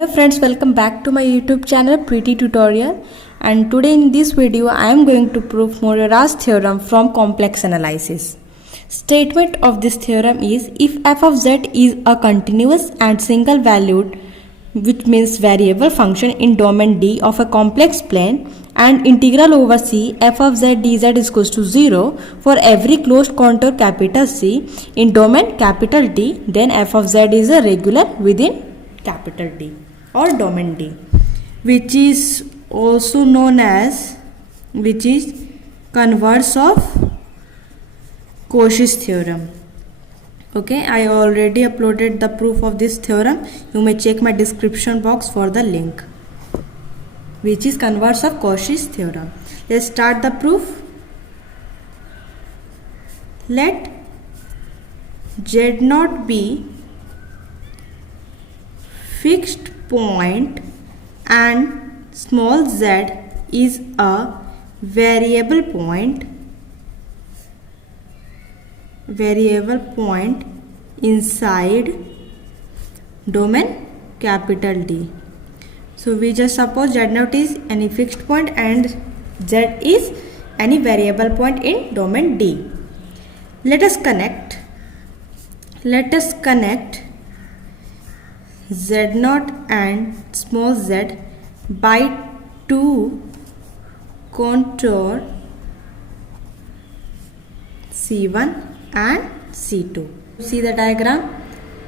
Hello friends, welcome back to my YouTube channel Pretty Tutorial, and today in this video I am going to prove Moirer's theorem from complex analysis. Statement of this theorem is if f of z is a continuous and single valued, which means variable function in domain D of a complex plane, and integral over C f of z dz is equals to 0 for every closed contour capital C in domain capital D, then f of z is a regular within capital D or domain D, which is also known as converse of Cauchy's theorem. Okay, I already uploaded the proof of this theorem. You may check my description box for the link, which is converse of Cauchy's theorem. Let's start the proof. Let z naught be fixed point and small z is a variable point inside domain capital D. So we just suppose z naught is any fixed point and z is any variable point in domain D. Let us connect z naught and small z by two contour C1 and C2. See the diagram.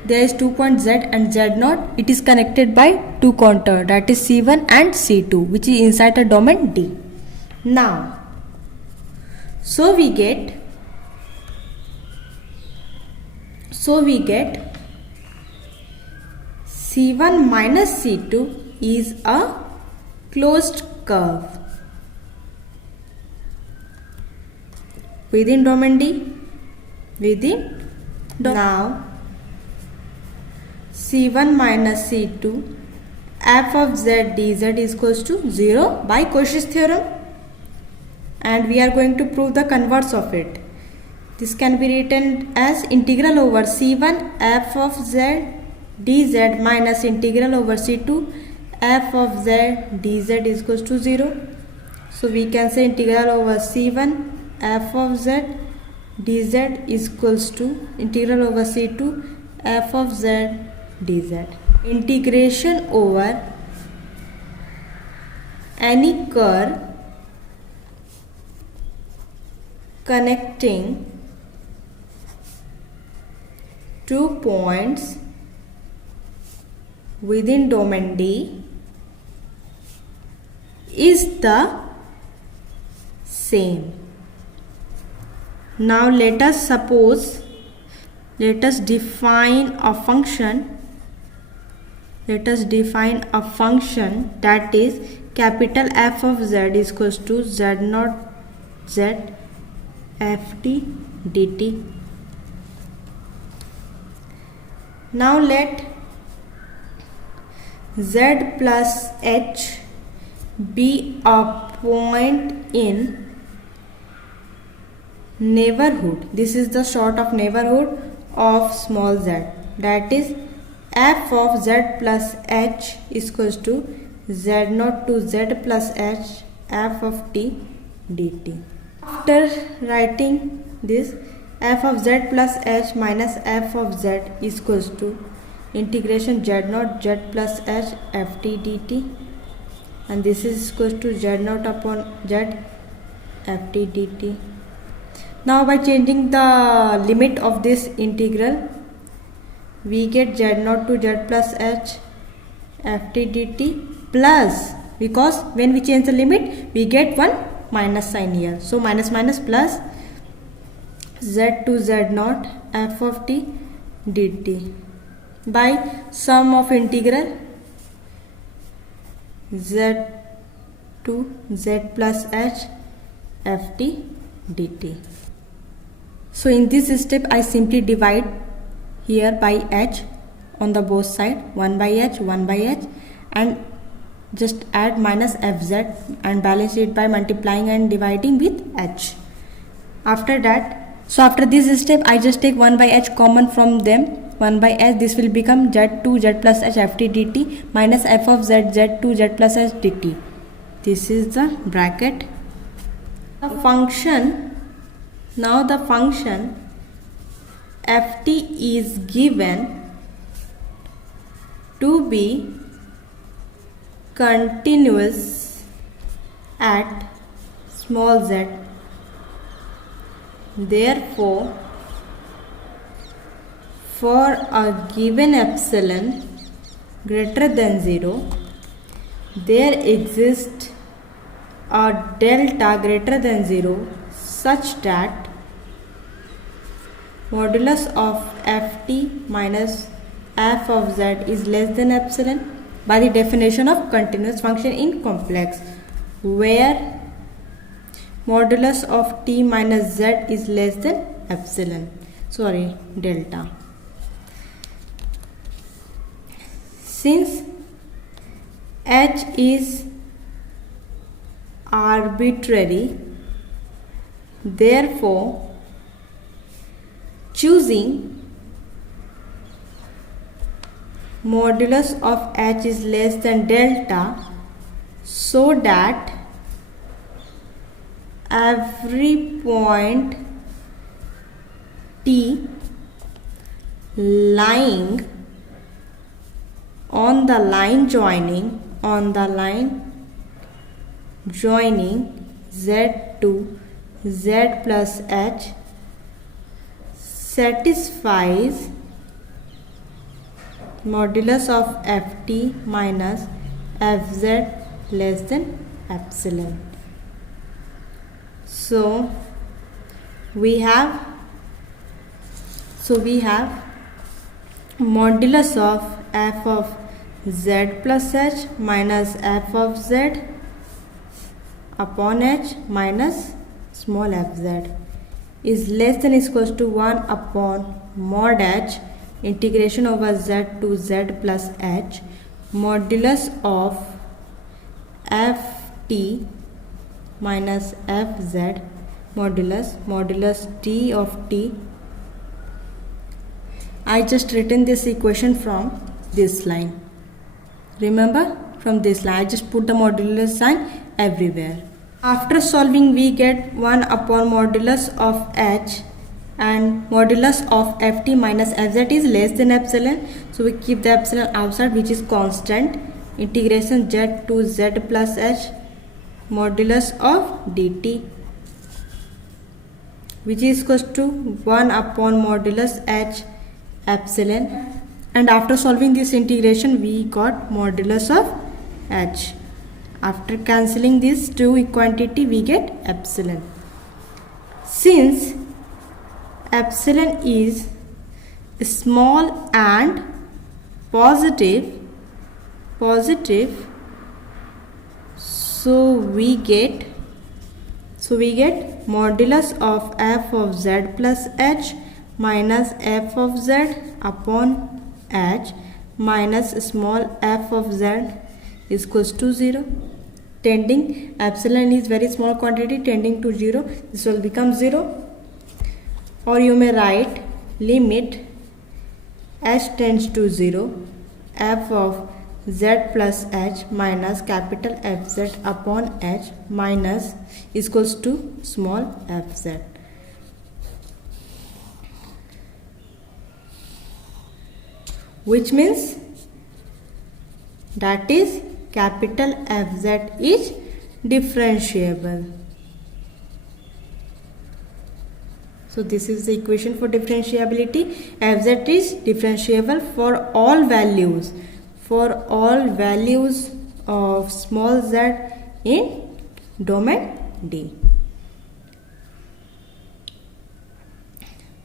There is 2 point Z and Z naught. It is connected by two contour, that is C1 and C2, which is inside the domain D. Now, so we get C1 minus C2 is a closed curve within domain D. Now C1 minus C2 f of z dz is equals to 0 by Cauchy's theorem, and we are going to prove the converse of it. This can be written as integral over C1 f of z dz minus integral over C2 f of z dz is equals to 0. So we can say integral over C1 f of z dz is equals to integral over C2 f of z dz. Integration over any curve connecting two points within domain D is the same. Now let us define a function. That is capital F of z is equals to z naught z ft dt. Now let z plus h be a point in neighborhood. This is the sort of neighborhood of small z, that is f of z plus h is equals to z naught to z plus h f of t dt. After writing this, f of z plus h minus f of z is equals to integration z naught z plus h ft dt, and this is equals to z naught upon z ft dt. Now by changing the limit of this integral, we get z naught to z plus h ft dt plus, because when we change the limit we get one minus sign here, so minus minus plus z to z naught f of t dt by sum of integral z to z plus h ft dt. So in this step I simply divide here by h on the both side, 1 by h, and just add minus fz and balance it by multiplying and dividing with h. After that, so after this step I just take 1 by h common from them, 1 by h, this will become z2z plus h ft dt minus f of z z2z plus h dt. This is the bracket. The function, now the function ft is given to be continuous at small z. Therefore, for a given epsilon greater than 0, there exists a delta greater than 0 such that modulus of ft minus f of z is less than epsilon by the definition of continuous function in complex, where modulus of t minus z is less than epsilon, delta. Since h is arbitrary, therefore choosing modulus of h is less than delta so that every point t lying on the line joining z to z plus h satisfies modulus of ft minus fz less than epsilon. So we have modulus of f of z plus h minus f of z upon h minus small fz is less than equals to 1 upon mod h integration over z to z plus h modulus of ft minus fz modulus t of t. I just written this equation from this line. Remember, from this line I just put the modulus sign everywhere. After solving we get 1 upon modulus of h and modulus of ft minus fz is less than epsilon, so we keep the epsilon outside, which is constant, integration z to z plus h modulus of dt, which is equals to 1 upon modulus h epsilon, and after solving this integration we got modulus of h. After cancelling these two quantity we get epsilon. Since epsilon is small and positive, so we get modulus of f of z plus h minus f of z upon h minus small f of z is equals to 0. Tending, epsilon is very small quantity tending to 0, this will become 0. Or you may write limit h tends to 0 f of z plus h minus capital Fz upon h minus is equals to small fz. Which means that is capital Fz is differentiable. So this is the equation for differentiability. Fz is differentiable for all values of small z in domain D.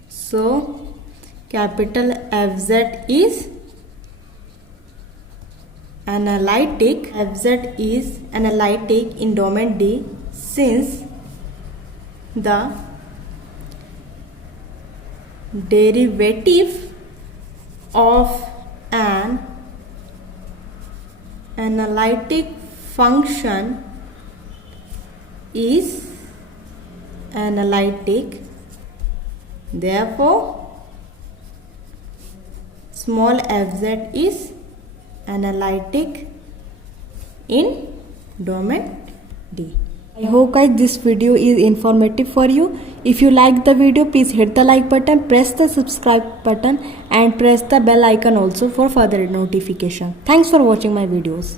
So capital Fz is analytic. Fz is analytic in domain D since the derivative of an analytic function is analytic. Therefore, small fz is analytic in domain D. I hope guys this video is informative for you. If you like the video, please hit the like button, press the subscribe button and press the bell icon also for further notification. Thanks for watching my videos.